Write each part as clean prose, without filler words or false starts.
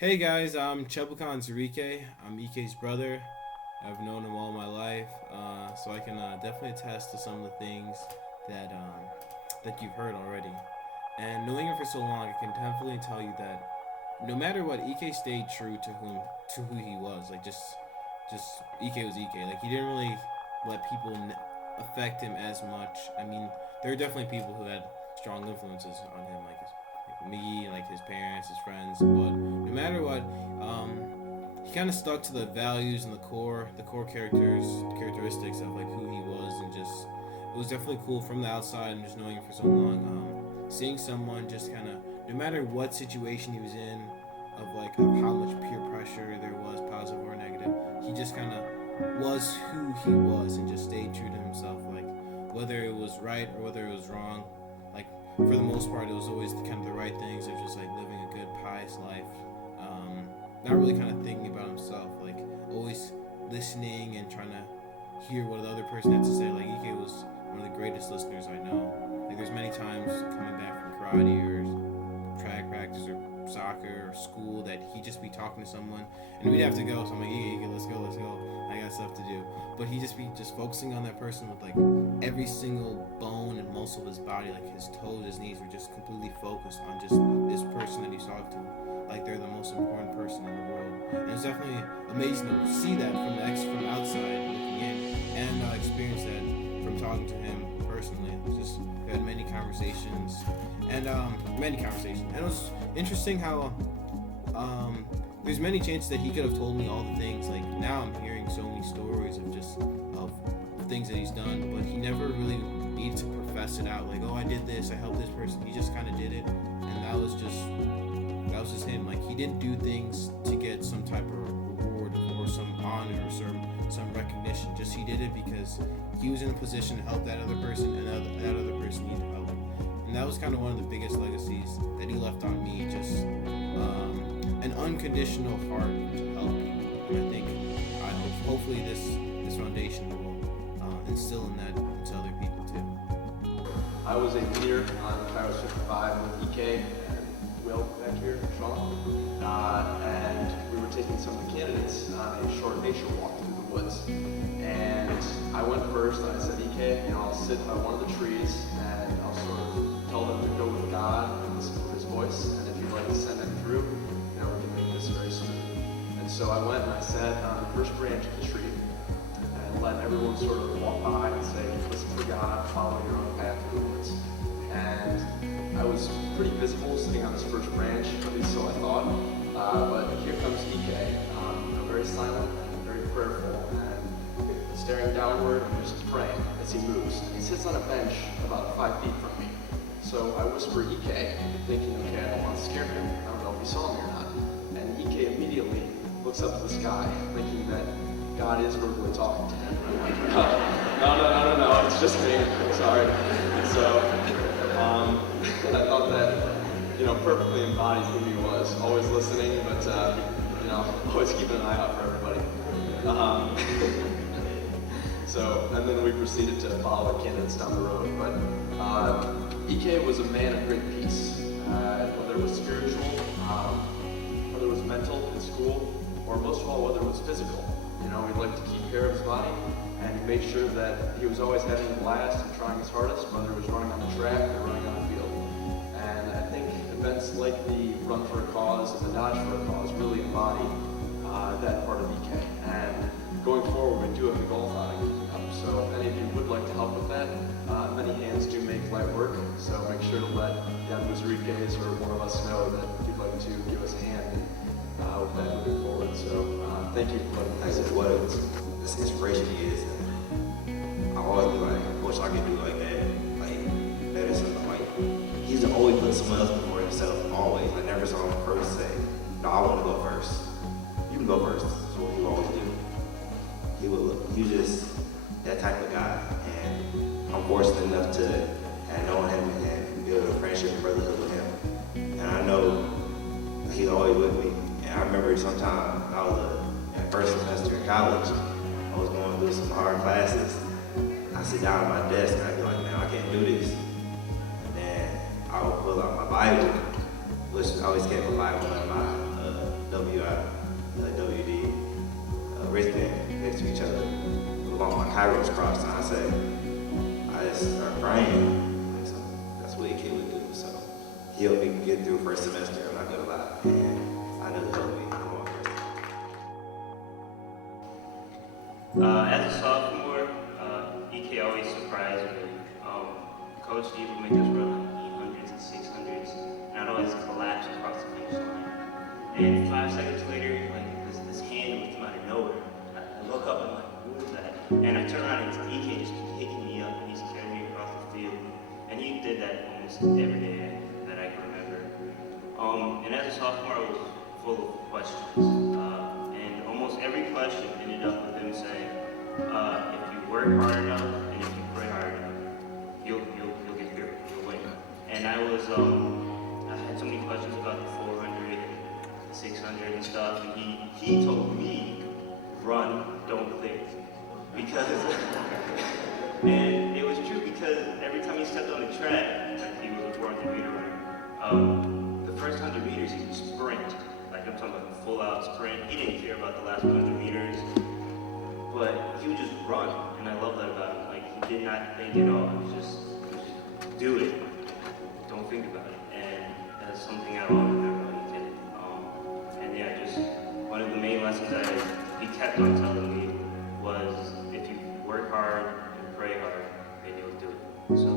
Hey guys, I'm Angel Ikechukwu Onwuzurike. I'm EK's brother. I've known him all my life, so I can definitely attest to some of the things that you've heard already. And knowing him for so long, I can definitely tell you that no matter what, EK stayed true to who he was. Like just EK was EK. Like he didn't really let people affect him as much. I mean, there are definitely people who had strong influences on him, like me, like his parents, his friends. But no matter what, he kind of stuck to the values and the core characteristics of like who he was, and just it was definitely cool from the outside and just knowing him for so long. Seeing someone just kind of, no matter what situation he was in, of how much peer pressure there was, positive or negative, he just kind of was who he was and just stayed true to himself. Like whether it was right or whether it was wrong, like for the most part, it was always kind of the right things of just like living a good, pious life. Not really kind of thinking about himself, like always listening and trying to hear what the other person had to say. Like EK was one of the greatest listeners I know. Like there's many times coming back from karate or track practice or soccer or school that he'd just be talking to someone and we'd have to go. So I'm like, EK, let's go. I got stuff to do. But he'd just be just focusing on that person with like every single bone and muscle of his body, like his toes, his knees were just completely focused on just this person that he's talking to. Like they're the most important person in the world. And it's definitely amazing to see that from outside looking in and experience that from talking to him personally. Just we had many conversations. And it was interesting how there's many chances that he could have told me all the things. Like now I'm hearing so many stories of things that he's done, but he never really needed to profess it out. Like, oh, I did this, I helped this person. He just kind of did it, and that was just him. Like he didn't do things to get some type of reward or some honor or some recognition. Just he did it because he was in a position to help that other person, and that other person needed help. And that was kind of one of the biggest legacies that he left on me. Just an unconditional heart to help people. And I hope hopefully this foundation will instill in that into other people too. I was a leader on Kairos 55 with EK and Will back here, Sean, and we were taking some of the candidates on a short nature walk through the woods. And I went first, and I said, EK, I'll sit by one of the trees, and I'll sort of tell them to go with God and listen to His voice. And if you'd like to send them through, we can make this very smooth. And so I went and I sat on the first branch of the tree, and let everyone sort of walk by and say, listen for God, follow your own path through the woods. And I was pretty visible sitting on this first branch, at least so I thought. But here comes EK, very silent and very prayerful, and staring downward and just praying as he moves. And he sits on a bench about 5 feet from me. So I whisper EK, thinking, okay, I don't want to scare him. I don't know if he saw me or not. And EK immediately looks up to the sky, thinking that God is verbally talking to him. No, it's just me. I'm sorry. So, and I thought that, perfectly embodied who he was. Always listening, but, always keeping an eye out for everybody. And then we proceeded to follow the candidates down the road. But EK was a man of great peace, whether it was spiritual, whether it was mental in school, or most of all, whether it was physical. He liked to keep care of his body, and he made sure that he was always having a blast and trying his hardest, whether it was running on the track or running on the field. And I think events like the Run for a Cause and the Dodge for a Cause really embody that part of EK. And going forward, we do have the golf outing coming up. So if any of you would like to help with that, many hands do make light work. So make sure to let the Onwuzurikes or one of us know that you'd like to give us a hand with that moving forward. So thank you for letting me This is what this inspiration is. I always be like, I wish I could do like that. Like, that is something like, he's always put someone else before himself, always. I never saw him first say, no, I want to go first. You can go first. That's what he would always do. He was just that type of guy. And I'm fortunate enough to have known him and build a friendship and brotherhood with him. And I know he's always with me. And I remember sometime when I was in first semester in college, I was going through some hard classes. I sit down at my desk and I'd be like, man, I can't do this. And then I would pull out my Bible, which I always kept my Bible in my Kairos crossed, and I just started praying. Like, so that's what EK would do. So he helped me get through first semester. I'm not gonna lie, and I know it helped me. As a sophomore, EK always surprised me. Coach Steve would make us run like 800s and 600s, and I'd always collapse across the finish line. And 5 seconds later, like this hand would come out of nowhere. I look up and I'm like, who is that? And I turn around and it's EK just picking me up, and he's carrying me across the field. And he did that almost every day that I can remember. And as a sophomore, I was full of questions. And almost every question ended up with him saying, if you work hard enough and if you pray hard enough, you'll get through, you'll win. And I had so many questions about the 400 and the 600 and stuff, and he told me, run, don't think. Because, and it was true because every time he stepped on the track, like he was a 400 meter runner, the first 100 meters he would sprint. Like I'm talking about a full out sprint. He didn't care about the last 100 meters, but he would just run, and I love that about him. Like he did not think at all. He was just do it. Don't think about it. And that's something I always remember when he did. And yeah, just one of the main lessons that he kept on telling me was if you work hard and pray hard, then you'll do it. So.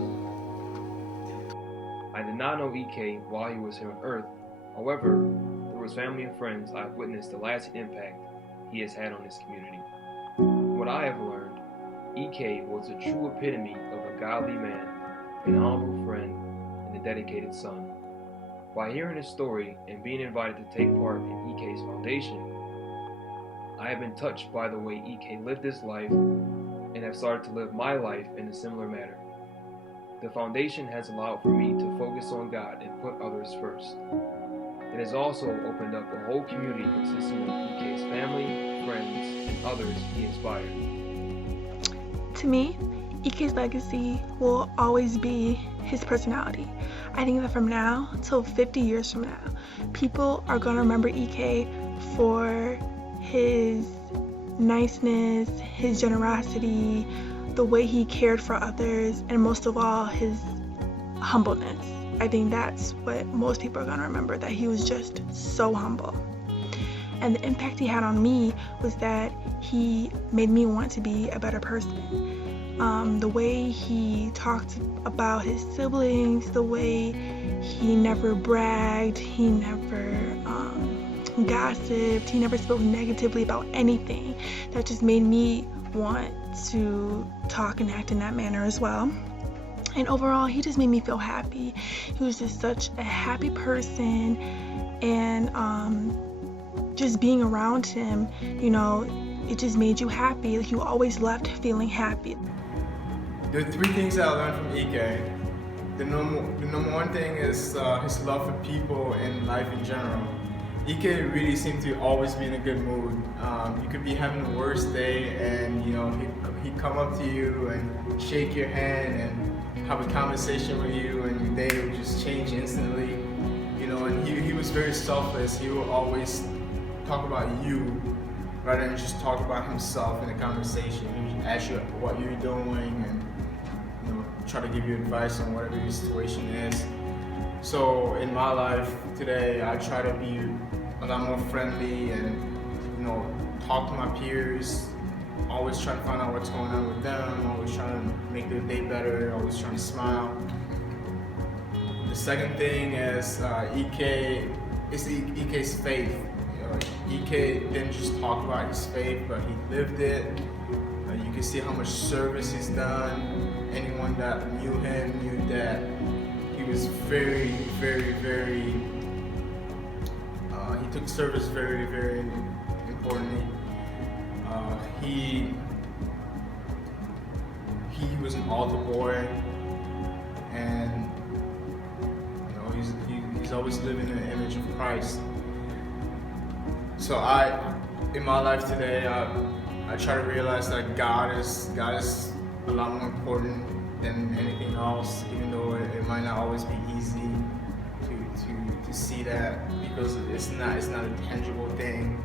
I did not know EK while he was here on Earth. However, through his family and friends, I've witnessed the lasting impact he has had on this community. From what I have learned, EK was a true epitome of a godly man, an honorable friend, and a dedicated son. By hearing his story and being invited to take part in EK's foundation, I have been touched by the way EK lived his life and have started to live my life in a similar manner. The foundation has allowed for me to focus on God and put others first. It has also opened up a whole community consisting of EK's family, friends, and others he inspired. To me, EK's legacy will always be his personality. I think that from now till 50 years from now, people are going to remember EK for his niceness, his generosity, the way he cared for others, and most of all, his humbleness. I think that's what most people are going to remember, that he was just so humble. And the impact he had on me was that he made me want to be a better person. The way he talked about his siblings, the way he never bragged, he never gossiped, he never spoke negatively about anything. That just made me want to talk and act in that manner as well. And overall, he just made me feel happy. He was just such a happy person, and just being around him, you know, it just made you happy. You always left feeling happy. There are 3 things that I learned from EK. The number one thing is his love for people and life in general. EK really seemed to always be in a good mood. You could be having the worst day, and you know he'd come up to you and shake your hand and have a conversation with you, and your day would just change instantly. You know, and he was very selfless. He would always talk about you rather than just talk about himself in a conversation. He would ask you what you're doing and, you know, try to give you advice on whatever your situation is. So in my life today, I try to be a lot more friendly and, you know, talk to my peers, always trying to find out what's going on with them, always trying to make their day better, always trying to smile. The second thing is EK's faith. You know, EK didn't just talk about his faith, but he lived it. You can see how much service he's done. Anyone that knew him knew that he was very, very, very, he took service very, very importantly. He was an altar boy, and you know he's always living in the image of Christ. So in my life today, I try to realize that God is a lot more important than anything else, even though it might not always be easy to see that, because it's not a tangible thing.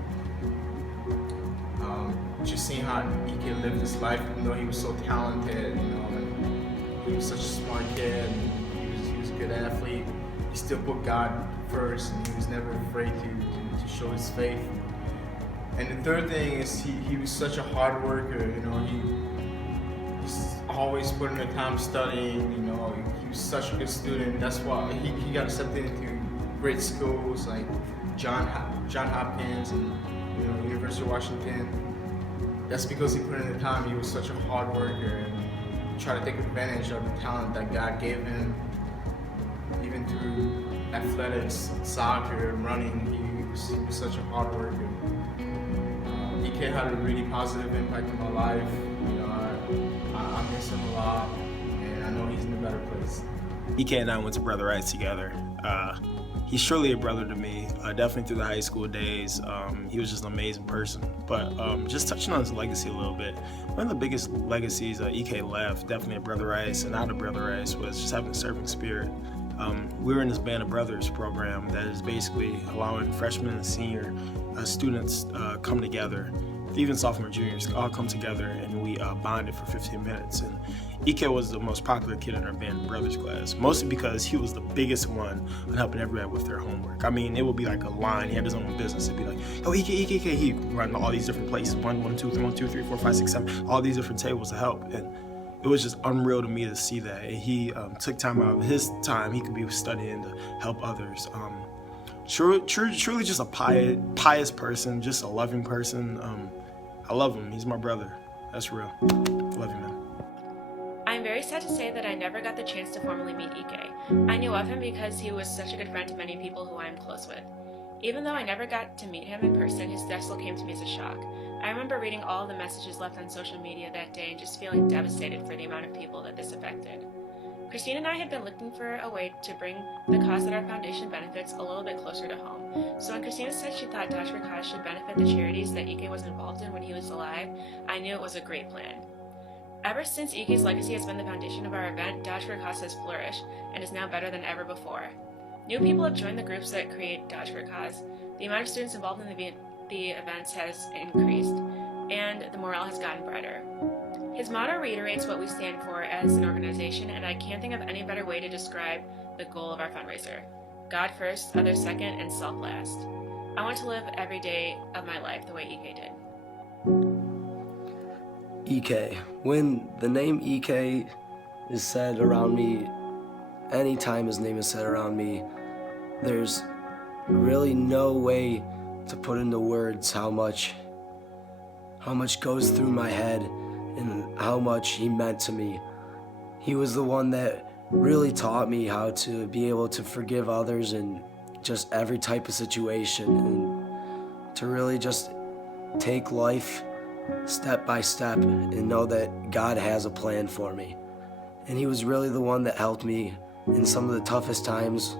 Just seeing how Ike lived his life, even though he was so talented, and he was such a smart kid, and he was a good athlete. He still put God first, and he was never afraid to show his faith. And the third thing is he was such a hard worker. He's always putting the time studying. He was such a good student. That's why he got accepted into great schools like John Hopkins and University of Washington. That's because he put in the time. He was such a hard worker and tried to take advantage of the talent that God gave him. Even through athletics, soccer, running, he was such a hard worker. Ike had a really positive impact in my life. I miss him a lot, and I know he's in a better place. Ike and I went to Brother Rice together. He's surely a brother to me, definitely through the high school days. He was just an amazing person. But just touching on his legacy a little bit, one of the biggest legacies Ike left, definitely at Brother Rice and out of Brother Rice, was just having a servant spirit. We were in this Band of Brothers program that is basically allowing freshmen and senior students come together, even sophomore juniors, all come together, and we bonded for 15 minutes. And Ike was the most popular kid in our Band of Brothers class, mostly because he was the biggest one on helping everybody with their homework. I mean, it would be like a line. He had his own business. It'd be like, oh, Ike. He'd run all these different places, 1, 2, 3, 4, 5, 6, 7, all these different tables to help. And it was just unreal to me to see that. And he took time out of his time. He could be studying to help others. Truly just a pious person, just a loving person. I love him. He's my brother. That's real. Love you, man. I'm very sad to say that I never got the chance to formally meet Ike. I knew of him because he was such a good friend to many people who I am close with. Even though I never got to meet him in person, his death still came to me as a shock. I remember reading all the messages left on social media that day and just feeling devastated for the amount of people that this affected. Christine and I had been looking for a way to bring the cause that our foundation benefits a little bit closer to home. So when Christina said she thought Dash for Cause should benefit the charities that Ike was involved in when he was alive, I knew it was a great plan. Ever since Ike's legacy has been the foundation of our event, Dash for Cause has flourished and is now better than ever before. New people have joined the groups that create Dash for Cause. The amount of students involved in the events has increased, and the morale has gotten brighter. His motto reiterates what we stand for as an organization, and I can't think of any better way to describe the goal of our fundraiser. God first, others second, and self last. I want to live every day of my life the way Ike did. Ike. When the name Ike is said around me, anytime his name is said around me, there's really no way to put into words how much goes through my head and how much he meant to me. He was the one that really taught me how to be able to forgive others in just every type of situation, and to really just take life step by step and know that God has a plan for me. And he was really the one that helped me in some of the toughest times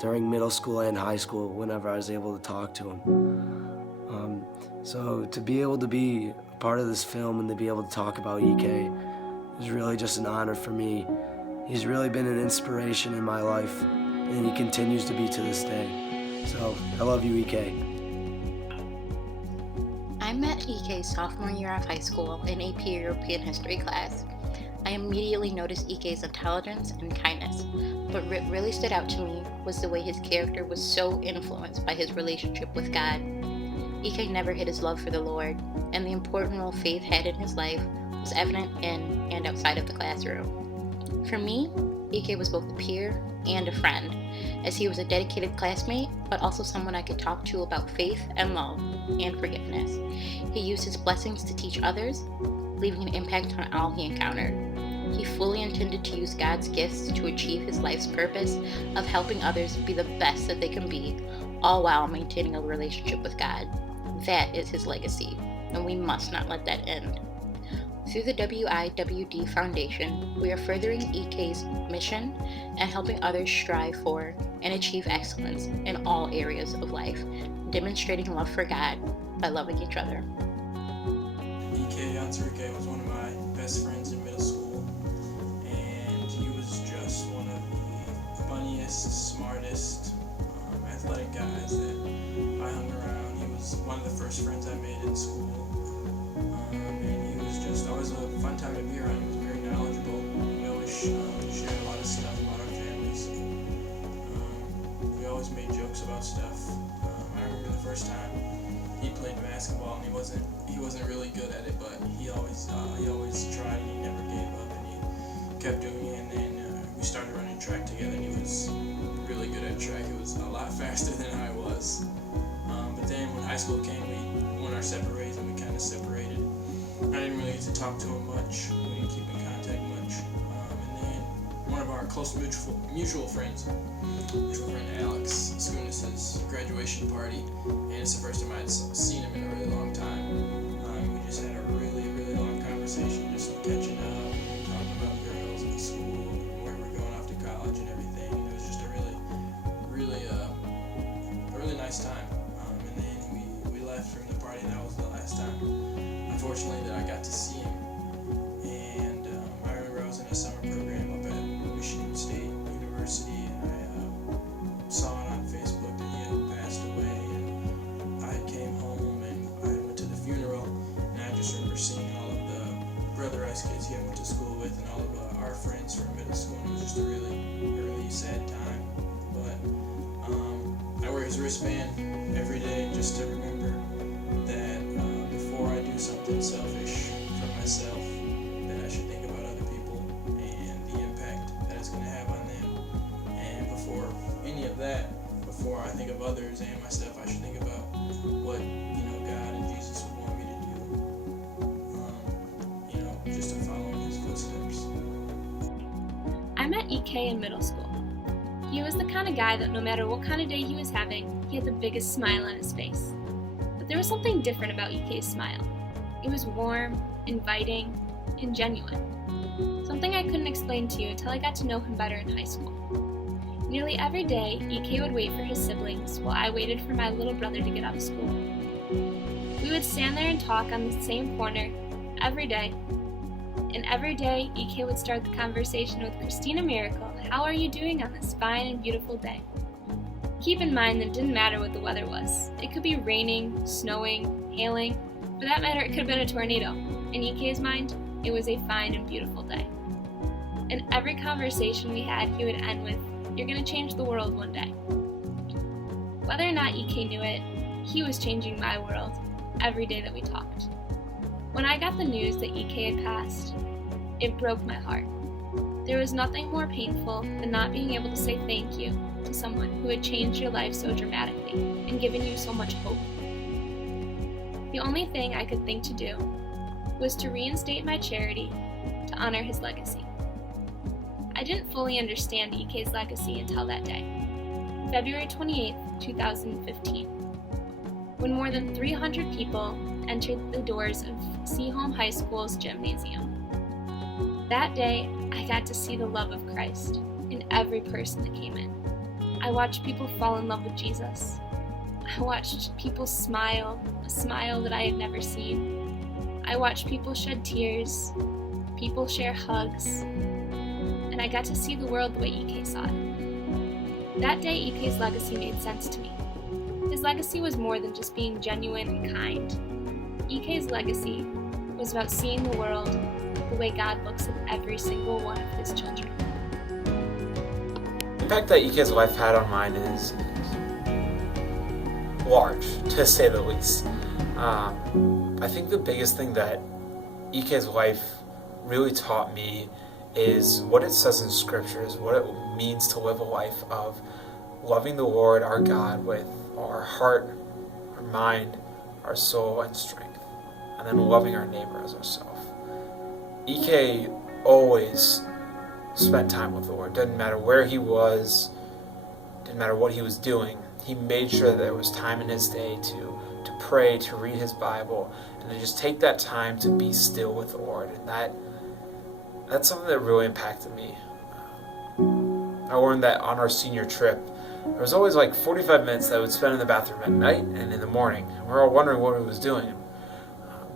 during middle school and high school whenever I was able to talk to him. So to be able to be a part of this film and to be able to talk about Ike is really just an honor for me. He's really been an inspiration in my life, and he continues to be to this day. So I love you, Ike. I met Ike sophomore year of high school in AP European History class. I immediately noticed Ike's intelligence and kindness, but what really stood out to me was the way his character was so influenced by his relationship with God. Ike never hid his love for the Lord, and the important role faith had in his life was evident in and outside of the classroom. For me, Ike was both a peer and a friend, as he was a dedicated classmate, but also someone I could talk to about faith and love and forgiveness. He used his blessings to teach others, leaving an impact on all he encountered. He fully intended to use God's gifts to achieve his life's purpose of helping others be the best that they can be, all while maintaining a relationship with God. That is his legacy, and we must not let that end. Through the WIWD Foundation, we are furthering Ike's mission and helping others strive for and achieve excellence in all areas of life, demonstrating love for God by loving each other. Angel Ikechukwu was one of my best friends in middle school, and he was just one of the funniest, smartest, athletic guys that I hung around. He was one of the first friends I made in school. And he was just always a fun time to be around. He was very knowledgeable. We always shared a lot of stuff about our families. We always made jokes about stuff. I remember the first time he played basketball, and he wasn't really good at it, but he always tried, and he never gave up, and he kept doing it. And then we started running track together, and he was really good at track. He was a lot faster than I was. But then when high school came, we went our separate ways, and we kind of separated. I didn't really get to talk to him much. We didn't keep in contact much. And then one of our close mutual friend Alex Skunis's graduation party, and it's the first time I'd seen him in a really long time. We just had a really, really long conversation, just catching up, talking about girls in school, and where we're going off to college and everything. And it was just a really nice time. And then we left from the party, and that was the last time, unfortunately, that I got to see him. And I remember I was in a summer program up at Michigan State University, and I saw it on Facebook that he had passed away, and I came home and I went to the funeral, and I just remember seeing all of the Brother Rice kids he had went to school with, and all of our friends from middle school, and it was just a really sad time. But I wear his wristband every day just to remember that before I do something selfish for myself, that I should think about other people and the impact that it's going to have on them. And before any of that, before I think of others and myself, I should think about what God and Jesus would want me to do. Just to follow in his footsteps. I met EK in middle school. He was the kind of guy that no matter what kind of day he was having, he had the biggest smile on his face. But there was something different about EK's smile. It was warm, inviting, and genuine. Something I couldn't explain to you until I got to know him better in high school. Nearly every day, EK would wait for his siblings while I waited for my little brother to get out of school. We would stand there and talk on the same corner every day. And every day, EK would start the conversation with, "Christina Miracle, how are you doing on this fine and beautiful day?" Keep in mind that it didn't matter what the weather was. It could be raining, snowing, hailing. For that matter, it could have been a tornado. In EK's mind, it was a fine and beautiful day. And every conversation we had, he would end with, "You're going to change the world one day." Whether or not EK knew it, he was changing my world every day that we talked. When I got the news that EK had passed, it broke my heart. There was nothing more painful than not being able to say thank you to someone who had changed your life so dramatically and given you so much hope. The only thing I could think to do was to reinstate my charity to honor his legacy. I didn't fully understand EK's legacy until that day, February 28, 2015, when more than 300 people entered the doors of Seaholm High School's gymnasium. That day, I got to see the love of Christ in every person that came in. I watched people fall in love with Jesus. I watched people smile, a smile that I had never seen. I watched people shed tears, people share hugs, and I got to see the world the way EK saw it. That day, EK's legacy made sense to me. His legacy was more than just being genuine and kind. EK's legacy was about seeing the world the way God looks at every single one of his children. The impact that EK's life had on mine is large, to say the least. I think the biggest thing that EK's life really taught me is what it says in scriptures, what it means to live a life of loving the Lord our God with our heart, our mind, our soul, and strength, and then loving our neighbor as ourselves. EK always spent time with the Lord. Didn't matter where he was, didn't matter what he was doing. He made sure that there was time in his day to pray, to read his Bible, and to just take that time to be still with the Lord. And that's something that really impacted me. I learned that on our senior trip, there was always like 45 minutes that I would spend in the bathroom at night and in the morning. We were all wondering what he was doing.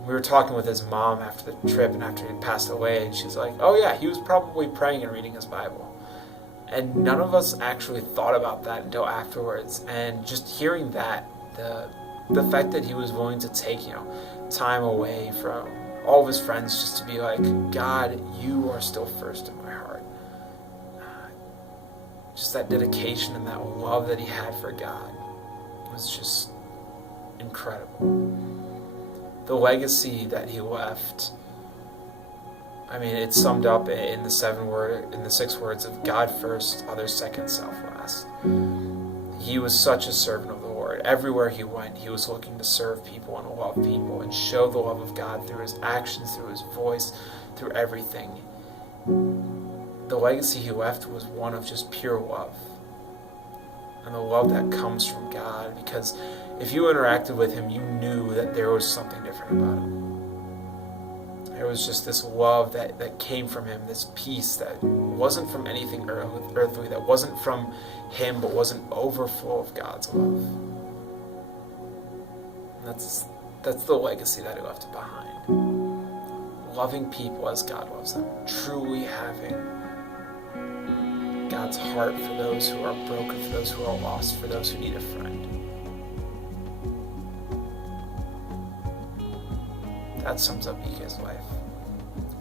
We were talking with his mom after the trip and after he had passed away, and she's like, "Oh yeah, he was probably praying and reading his Bible." And none of us actually thought about that until afterwards. And just hearing that, the the fact that he was willing to take, time away from all of his friends just to be like, God, you are still first in my heart. Just that dedication and that love that he had for God was just incredible. The legacy that he left, it's summed up in the 6 words of God first, others second, self last. He was such a servant of the Lord. Everywhere he went, he was looking to serve people and love people and show the love of God through his actions, through his voice, through everything. The legacy he left was one of just pure love. And the love that comes from God, because if you interacted with him, you knew that there was something different about him. There was just this love that came from him, this peace that wasn't from anything earthly, that wasn't from him, but was an overflow of God's love. And that's the legacy that he left behind. Loving people as God loves them. Truly having God's heart for those who are broken, for those who are lost, for those who need a friend. That sums up Ike's life.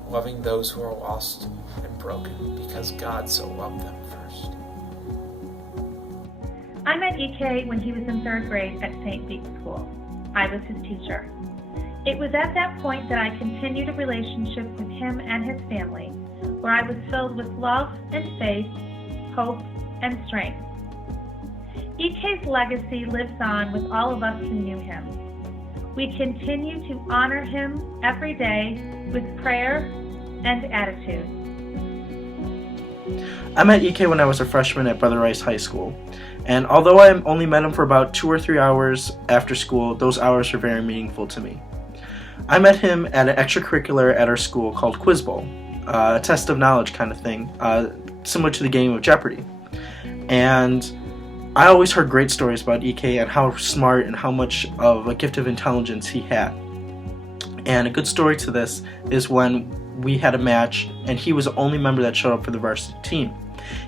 Loving those who are lost and broken because God so loved them first. I met Ike when he was in 3rd grade at St. Bede's School. I was his teacher. It was at that point that I continued a relationship with him and his family, where I was filled with love and faith, hope and strength. Ike's legacy lives on with all of us who knew him. We continue to honor him every day with prayer and attitude. I met Ike when I was a freshman at Brother Rice High School, and although I only met him for about 2 or 3 hours after school, those hours were very meaningful to me. I met him at an extracurricular at our school called Quiz Bowl, a test of knowledge kind of thing, similar to the game of Jeopardy. And I always heard great stories about Ike and how smart and how much of a gift of intelligence he had. And a good story to this is when we had a match and he was the only member that showed up for the varsity team.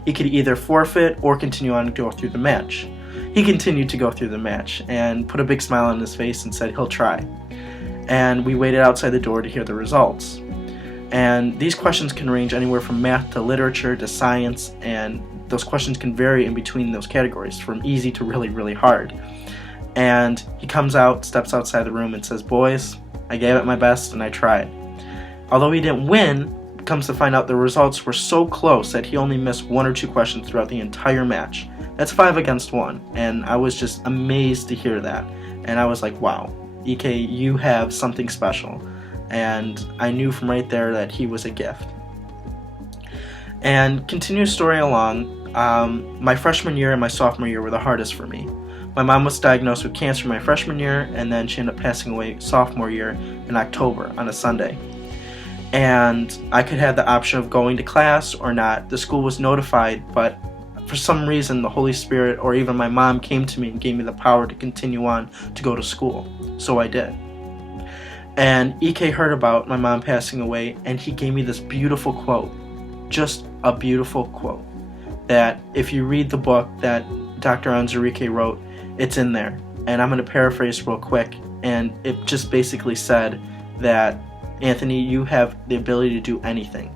He could either forfeit or continue on and go through the match. He continued to go through the match and put a big smile on his face and said he'll try. And we waited outside the door to hear the results. And these questions can range anywhere from math to literature to science, and those questions can vary in between those categories, from easy to really, really hard. And he comes out, steps outside the room and says, "Boys, I gave it my best and I tried." Although he didn't win, comes to find out the results were so close that he only missed 1 or 2 questions throughout the entire match. That's 5 against 1, and I was just amazed to hear that. And I was like, wow, Ike, you have something special. And I knew from right there that he was a gift. And continue the story along, my freshman year and my sophomore year were the hardest for me. My mom was diagnosed with cancer my freshman year, and then she ended up passing away sophomore year in October on a Sunday. And I could have the option of going to class or not. The school was notified, but for some reason the Holy Spirit or even my mom came to me and gave me the power to continue on to go to school. So I did. And Ike heard about my mom passing away, and he gave me this beautiful quote. Just a beautiful quote. That if you read the book that Dr. Onwuzurike wrote, it's in there. And I'm going to paraphrase real quick. And it just basically said that, Anthony, you have the ability to do anything.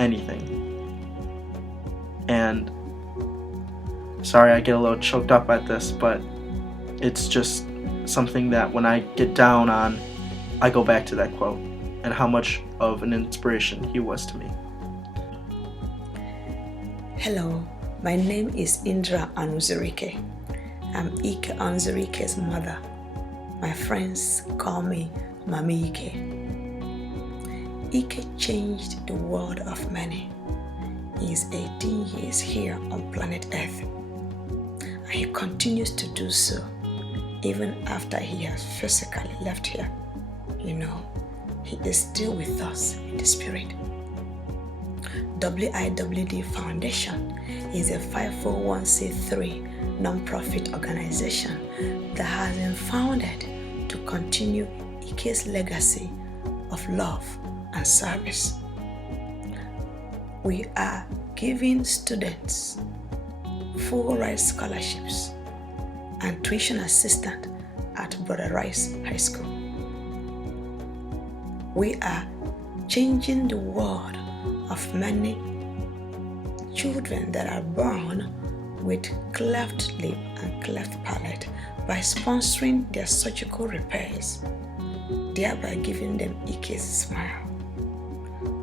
Anything. And sorry I get a little choked up at this, but it's just something that when I get down on, I go back to that quote and how much of an inspiration he was to me. Hello, my name is Indra Onwuzurike. I'm Ike Onwuzurike's mother. My friends call me Mami Ike. Ike changed the world of many. He is 18 years here on planet Earth. And he continues to do so even after he has physically left here. You know, he is still with us in the spirit. WIWD Foundation is a 501c3 non-profit organization that has been founded to continue Ike's legacy of love and service. We are giving students full ride scholarships and tuition assistance at Brother Rice High School. We are changing the world of many children that are born with cleft lip and cleft palate by sponsoring their surgical repairs, thereby giving them Ike's smile.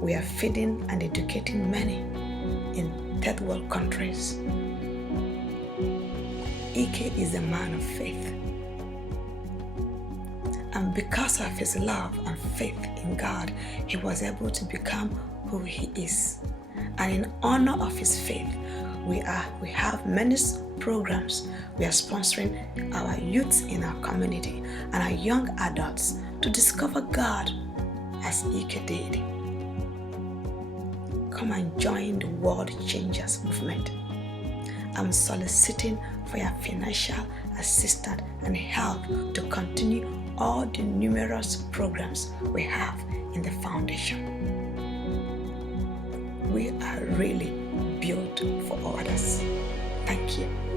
We are feeding and educating many in third world countries. Ike is a man of faith. And because of his love and faith in God, he was able to become who he is. And in honor of his faith, we have many programs. We are sponsoring our youths in our community and our young adults to discover God as Ike did. Come and join the World Changers movement. I'm soliciting for your financial assistance and help to continue all the numerous programs we have in the foundation. We are really built for others. Thank you.